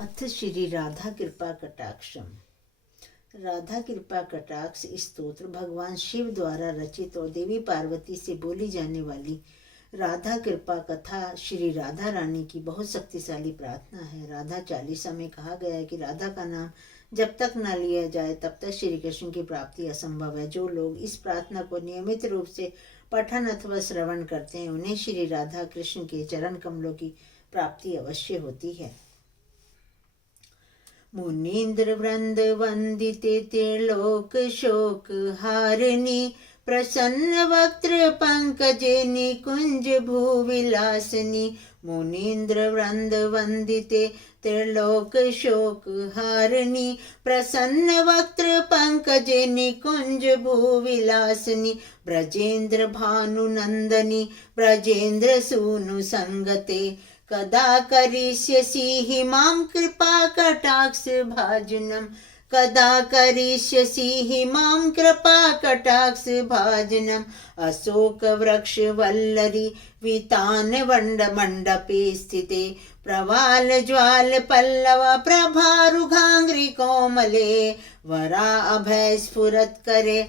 अथ श्री राधा कृपा कटाक्षम। राधा कृपा कटाक्ष स्तोत्र भगवान शिव द्वारा रचित और देवी पार्वती से बोली जाने वाली राधा कृपा कथा श्री राधा रानी की बहुत शक्तिशाली प्रार्थना है। राधा चालीसा में कहा गया है कि राधा का नाम जब तक न लिया जाए तब तक श्री कृष्ण की प्राप्ति असंभव है। जो लोग इस प्रार्थना को नियमित रूप से पठन अथवा श्रवण करते हैं उन्हें श्री राधा कृष्ण के चरण कमलों की प्राप्ति अवश्य होती है। मुनीन्द्र वृंद वंदिते त्रिलोक शोक हारिणी प्रसन्न वक्त्र पंकजे निकुंज भूविलासिनी। मुनीन्द्र वृंद वंदिते त्रिलोक शोक हारिणी प्रसन्न वक्त्र पंकजे निकुंज भूविलासिनी। ब्रजेन्द्र भानु नंदनी ब्रजेन्द्र सूनु संगते कदा करिष्यसि मां कृपा कटाक्ष भाजनम। कदा करिष्यसि मां कृपा कटाक्ष भाजनम। अशोक वृक्ष वल्लरी वितान वंड मंडपे स्थिते प्रवाल ज्वाल पल्लव प्रभारुघांग्री कोमले वरा अभय स्फुरत करे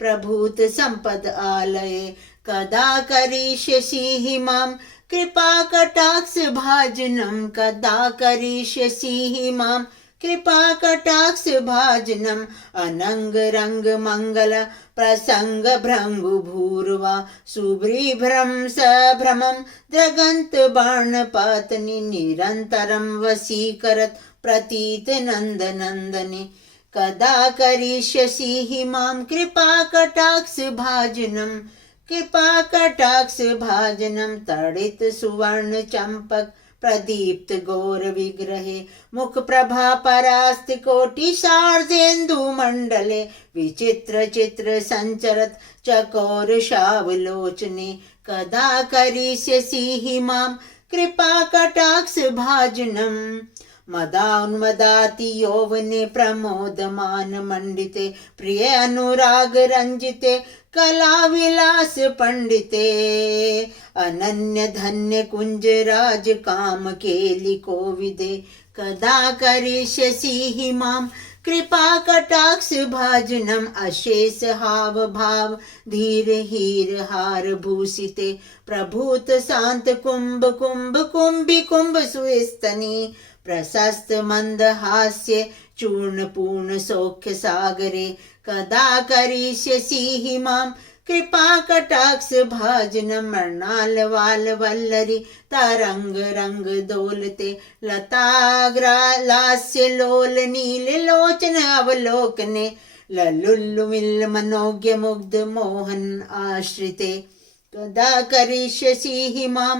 प्रभूत संपद आलये। कदा करिष्यसि मां कृपा कटाक्ष भाजनम। कदा करिष्यसि मां कृपा कटाक्ष भाजनम। अनंग रंग मंगल प्रसंग भृंगु भूर्वा सुभ्रीभ्रम सभ्रमं द्रगंत बाण पातनि निरंतरं वशीकरत प्रतीत नंद नंदने। कदा करिष्यसि मां कृपा कटाक्ष भाजनम। कृपा कटाक्ष भाजनम। तड़ित सुवर्ण चंपक प्रदीप्त गौर विग्रहे मुख प्रभा परास्त कोटि शार्देन्दु मंडले विचित्र चित्र संचरत चकोर शावलोचने। कदा करिष्यसि मां कृपा कटाक्ष भाजनम। मदान्मदाति यौवने प्रमोदमान मंडिते प्रिय अनुराग रंजिते कला विलास पंडिते। अनन्य धन्य कुंज राज काम केलि कोविदे। कदा करिष्यसि मां कृपा कटाक्ष भाजनम। अशेष हाव भाव धीर हीर हार भूषिते प्रभूत शांत कुंभ कुंभ कुंभी कुंभ सुस्तनी। प्रशस्त मंद हास्य चूर्ण पूर्ण सौख्य सागरे। कदा करिष्यसि मां कृपा कटाक्ष भाजनम। मृणाल वाल वल्लरी तरंग रंग दोलते लताग्रा लास्य लोल नील लोचन अवलोकने ललुल्लुमिल मनोज्ञ मुग्ध मोहन आश्रिते। कदा करिष्यसि मां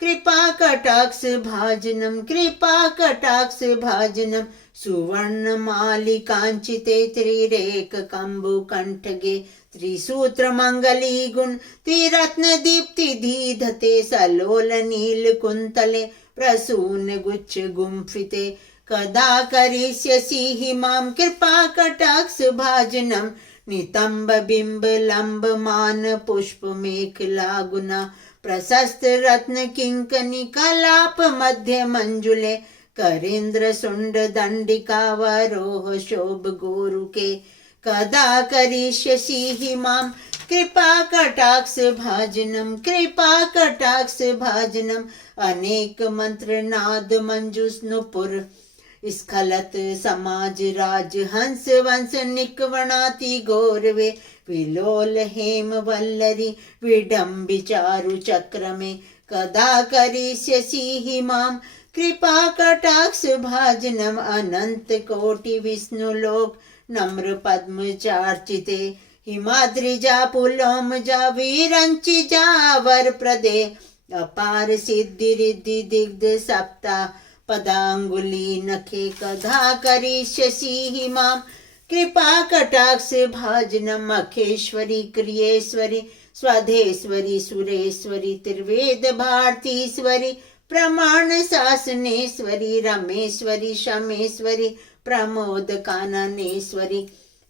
कृपा कटाक्ष भाजनम। कृपा कटाक्ष भाजनम। सुवर्ण मालिकांचिते त्रिरेक कंबु कंठगे त्रिसूत्र मंगली गुण त्रिरत्न दीप्ति दीधते सलोल नील कुंतले प्रसून गुच्छ गुंफिते। कदा करिष्यसि मां कृपा कटाक्ष भाजनम। नितंब बिंब लंब मान पुष्प मेखला गुना प्रशस्त रत्न किंकनी कलाप मध्य मंजुले करेंद्र सुंड दंडिका वरोह शोभ गोरुके। कदा करिष्यसि मां कृपा कटाक्ष भाजनम। कृपा कटाक्ष भाजनम। अनेक मंत्र नाद मंजुष नुपुर स्खलत समाज राज हंस वंश निकवणाति गौरवे विलोल हेम वल्लरी विडम्बिचारु चक्र में। कदा करिष्यसि मां कृपा कटाक्ष भाजनम। अनंत कोटि विष्णु लोक नम्र पद्म चार्चिते हिमाद्रिजा पुलोमजा वीरंचिजा वर प्रदे। अपार सिद्धि रिद्धि दिग्ध सप्ता पदांगुली नखे। कदा करिष्यसि मां कृपा कटाक्ष भाजनम। अखेश्वरी क्रियेश्वरी स्वधेश्वरी सुरेश्वरी त्रिवेद भारतीश्वरी प्रमाण शासनेश्वरी रमेश्वरी शमेश्वरी प्रमोद काननेश्वरी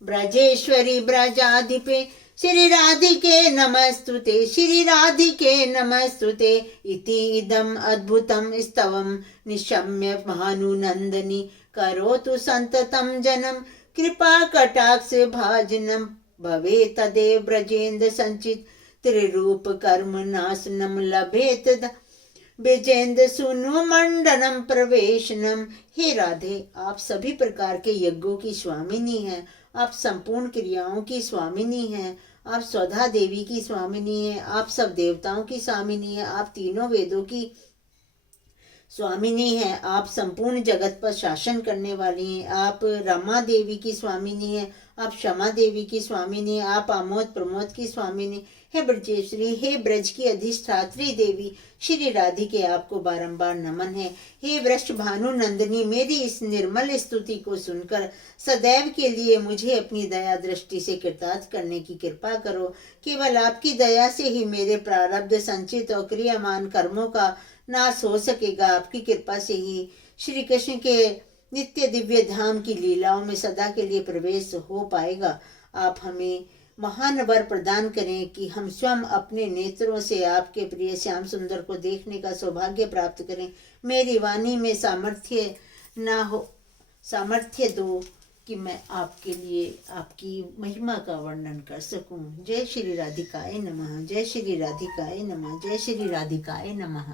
ब्रजेश्वरी ब्रजाधिपे श्री राधिके नमस्तुते, श्री राधिके नमस्तुते इति इदम् अद्भुतं स्तवं निशम्य भानुनंदनी करोतु संततं जनम कृपा कटाक्ष भाजनम भवे तदेव ब्रजेन्द्र संचित त्रिरूप कर्म नाशनम लभेत बेजेंद्र सुनु मंडनम प्रवेशनम। हे राधे, आप सभी प्रकार के यज्ञों की स्वामिनी हैं, आप संपूर्ण क्रियाओं की स्वामिनी हैं, आप स्वधा देवी की स्वामिनी हैं, आप सब देवताओं की स्वामिनी हैं, आप तीनों वेदों की स्वामिनी हैं, आप संपूर्ण जगत पर शासन करने वाली हैं, आप रमा देवी की स्वामिनी हैं, आप क्षमा देवी की स्वामिनी हैं, आप आमोद प्रमोद की स्वामिनी। हे ब्रजेश्वरी, हे ब्रज की अधिष्ठात्री देवी श्री राधिके, आपको बारंबार नमन है। हे वृष भानु नंदिनी, मेरी इस निर्मल स्तुति को सुनकर सदैव के लिए मुझे अपनी दया दृष्टि से कृतार्थ करने की कृपा करो। केवल आपकी दया से ही मेरे प्रारब्ध संचित और क्रियामान कर्मों का नाश हो सकेगा। आपकी कृपा से ही श्री कृष्ण के नित्य दिव्य धाम की लीलाओं में सदा के लिए प्रवेश हो पाएगा। आप हमें महान वर प्रदान करें कि हम स्वयं अपने नेत्रों से आपके प्रिय श्याम सुंदर को देखने का सौभाग्य प्राप्त करें। मेरी वाणी में सामर्थ्य दो कि मैं आपके लिए आपकी महिमा का वर्णन कर सकूं। जय श्री राधिकाय नमः, जय श्री राधिकाय नमः, जय श्री राधिकाय नमः।